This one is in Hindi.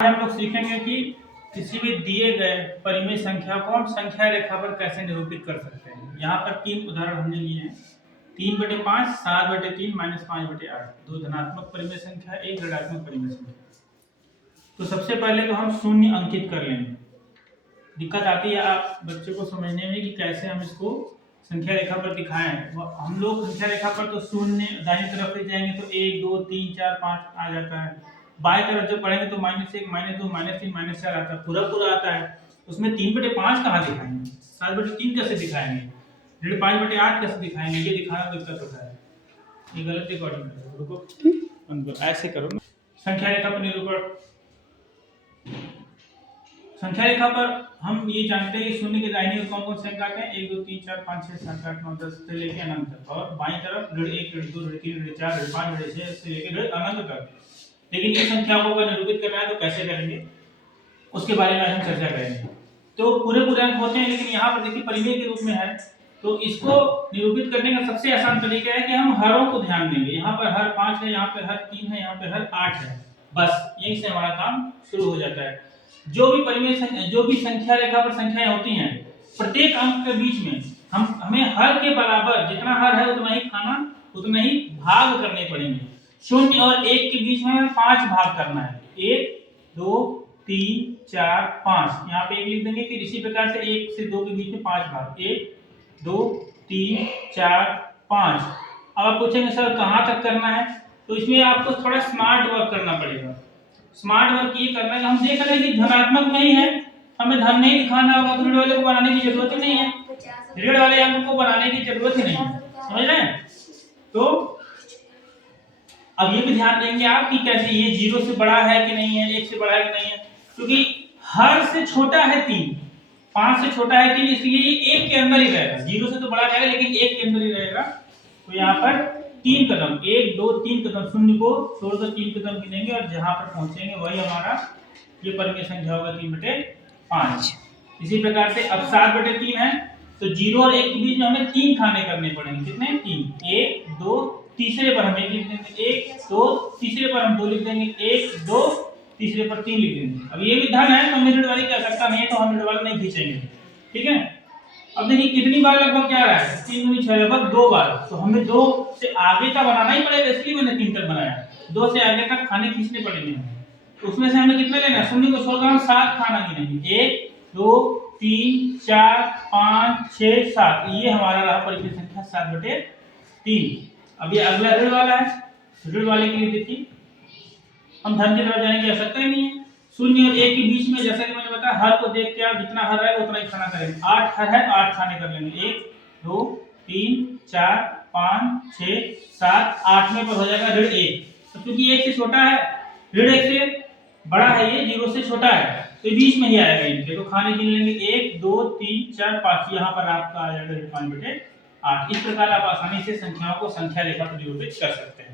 हम लोग सीखेंगे कि किसी भी दिए गए परिमेय संख्या को हम संख्या रेखा पर कैसे निरूपित कर सकते हैं। यहाँ पर 3 उदाहरण हमने लिए हैं। 3/5, 7/3, -5/8। 2 धनात्मक परिमेय संख्या, 1 ऋणात्मक परिमेय संख्या। तो सबसे पहले तो हम शून्य अंकित कर लेंगे। दिक्कत आती है आप बच्चे को समझने में कि कैसे हम इसको संख्या रेखा पर दिखाएं। हम लोग संख्या रेखा पर तो शून्य दाहिनी तरफ ले जाएंगे तो 1, 2, 3, 4, 5 आ जाता है। बाएं तरफ जब पढ़ेंगे तो -1, -2, -3, -4 आता है, पूरा आता है। उसमें 3/5 कहाँ दिखाएंगे, 7/3 कैसे दिखाएंगे, 5/8 कैसे दिखाएंगे, ये दिखाना दिक्कत होता है। ये गलत रिकॉर्डिंग है, रुको ऐसे करो ना। संख्या रेखा पर निरूपण। संख्या रेखा पर हम ये जानते हैं कि शून्य के दाहिनी ओर कौन-कौन से अंक आते हैं, 1, 2, 3, 4, 5, 6, 7, 8, 9, 10 से लेकर अनंत तक, और बाईं तरफ ऋण 1, ऋण 2, ऋण 3, ऋण 4, ऋण 5, ऋण 6 से लेकर ऋण अनंत तक। लेकिन ये संख्या को अगर निरूपित करना है तो कैसे करेंगे, उसके बारे में हम चर्चा करेंगे। तो पूरे अंक होते हैं, लेकिन यहाँ पर देखिए परिमेय के रूप में है, तो इसको निरूपित करने का सबसे आसान तरीका है कि हम हरों को ध्यान देंगे। यहाँ पर हर 5 है, यहाँ पे हर 3 है, यहाँ पे हर 8 है, बस यहीं से हमारा काम शुरू हो जाता है। जो भी संख्या रेखा पर संख्याएं होती हैं, प्रत्येक अंक के बीच में हमें हर के बराबर, जितना हर है उतना ही खाना, उतना ही भाग करने पड़ेंगे। 0 और 1 के बीच में 5 भाग करना है, 1, 2, 3, 4, 5। यहाँ पे 1 लिख देंगे। फिर इसी प्रकार से 1 से 2 के बीच में 5 भाग, 1, 2, 3, 4, 5। अब आप पूछेंगे सर कहाँ तक करना है, तो इसमें आपको थोड़ा स्मार्ट वर्क करना पड़ेगा। स्मार्ट वर्क ये करना है, हम देख रहे हैं कि धनात्मक नहीं है, हमें धन नहीं दिखाना होगा, तो ऋण वाले को बनाने की जरूरत ही नहीं है, ऋण वाले अंक को बनाने की जरूरत ही नहीं है, समझ रहे हैं। तो अब ये भी ध्यान देंगे आप कि कैसे ये 0 से बड़ा है कि नहीं है, 1 से बड़ा है कि नहीं है, क्योंकि हर से छोटा है 3, 5 से छोटा है 3, इसलिए ये 1 के अंदर ही रहेगा। 0 से तो बड़ा रहेगा लेकिन 1 के अंदर ही रहेगा। तो यहाँ पर 3 कदम, 1, 2, 3 कदम, शून्य को छोड़कर 3 कदम गिनेंगे और जहां पर पहुंचेंगे वही हमारा ये परिमेय संख्या होगा 3/5। इसी प्रकार से अब 7/3 है, तो 0 और 1 के बीच में हमें 3 खाने करने पड़ेंगे। कितने? 3, 1, 2, तीसरे पर हम 1 लिख देंगे, 1, 2, तीसरे पर हम 2 लिख देंगे, 1, 2, तीसरे पर 3 लिख देंगे। अब ये भी धन है तो हमें ऋण वाली की आवश्यकता नहीं है, तो हम ऋण वाला नहीं खींचेंगे, ठीक है। अब देखिए कितनी बार लगभग क्या रहा है, 3 दूनी 6, लगभग 2 बार। तो हमें 2 से आगे का बनाना ही पड़ेगा, इसलिए मैंने 3 तक बनाया। 2 से आगे तक खाने खींचने पड़ेंगे। तो उसमें से हमें कितने लेना है, शून्य को छोड़कर हम 7 खाना गिनेंगे, 1, 2, 3, 4, 5, 6, 7। ये हमारा रहा परिमेय संख्या 7/3। अब ये अगला ऋण वाला है, ऋण वाले के लिए देखिए हम धन की तरफ जाने की आवश्यकता ही नहीं है। 0 और 1 के बीच में जैसा कि मैंने बताया, हर को देख के आप जितना हर है उतना ही खाना करेंगे। 8 हर है, 8 खाने कर लेंगे, 1, 2, 3, 4, 5, 6, 7, 8वें पर हो जाएगा ऋण 1। तो क्योंकि 1 से छोटा है, ऋण 1 से बड़ा है, ये 0 से छोटा है, तो बीच में ही आएगा इनके। तो खाने गिन लेंगे 1, 2, 3, 4, 5। यहाँ पर आपका आ जाएगा 5/8। इस प्रकार आप आसानी से संख्याओं को संख्या रेखा पर निरूपित कर सकते हैं।